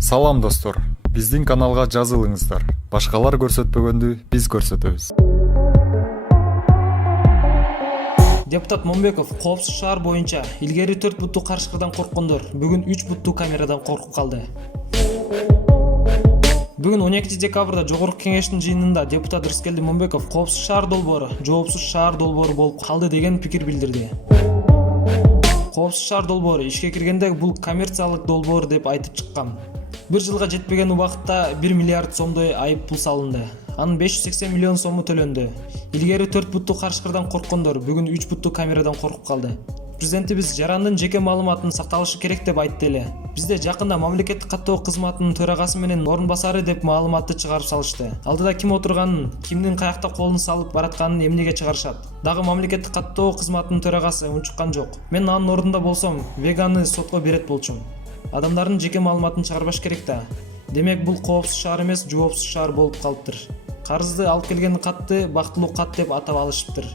Салам достор, биздин каналга жазылыңыздар. Башкалар көрсөтпөгөндү биз көрсөтөбүз. Депутат Момбеков коопсуз шаар боюнча илгери 4 буттуу карышкырдан корккондор бүгүн 3 буттуу камерадан коркуп калды. Бүгүн 12 декабрда Жогорку кеңештин жыйынында депутат Рыскелди Момбеков коопсуз шаар долбоору жоопсуз шаар долбоору болуп калды деген пикир билдирди. Коопсуз шаар долбоору ишке киргенде бул коммерциялык долбоор деп айтып чыккан. Бир жылга жетпеген убакытта 1 миллиард сомдой айып пул салынды. Анын 580 миллион сому төлөндү. Илгери 4 буттуу карышкырдан корккондор бүгүн 3 буттуу камерадан коркуп калды. Президентибиз жарандын жеке маалыматынын сакталышы керек деп айтты эле. Бизде жакында мамлекеттик каттоо кызматынын төрагасы менен орун басары деп маалыматты чыгарып салышты. Алдыда ким отурганын, кимдин каякта колун салып баратканын эмнеге чыгарышат? Дагы мамлекеттик каттоо кызматынын төрагасы унчуккан жок. Мен анын ордунда болсом, веганы сотко берет болчумун. Адамдардын жеке маалыматын чыгарбаш керек да. Демек бул коопсуз шаар эмес, жоопсуз шаар болуп калыптыр. Карызды алып келген катты бактылуу кат деп атап алышыптыр.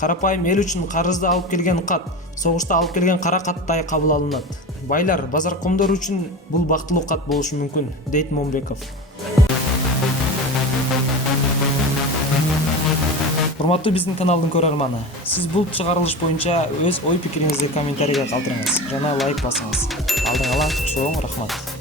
Карапайым эл үчүн карызды алып келген кат, согушта алып келген кара каттай кабыл алынат. Байлар, базаркомдор үчүн бул бактылуу кат болушу мүмкүн, дейт Момбеков. Урматтуу биздин каналдын көрөрманы, сиз бул чыгарылыш боюнча өз ой пикириңизди комментарийге калтырыңыз жана лайк басыңыз. Алдыңала чоң рахмат.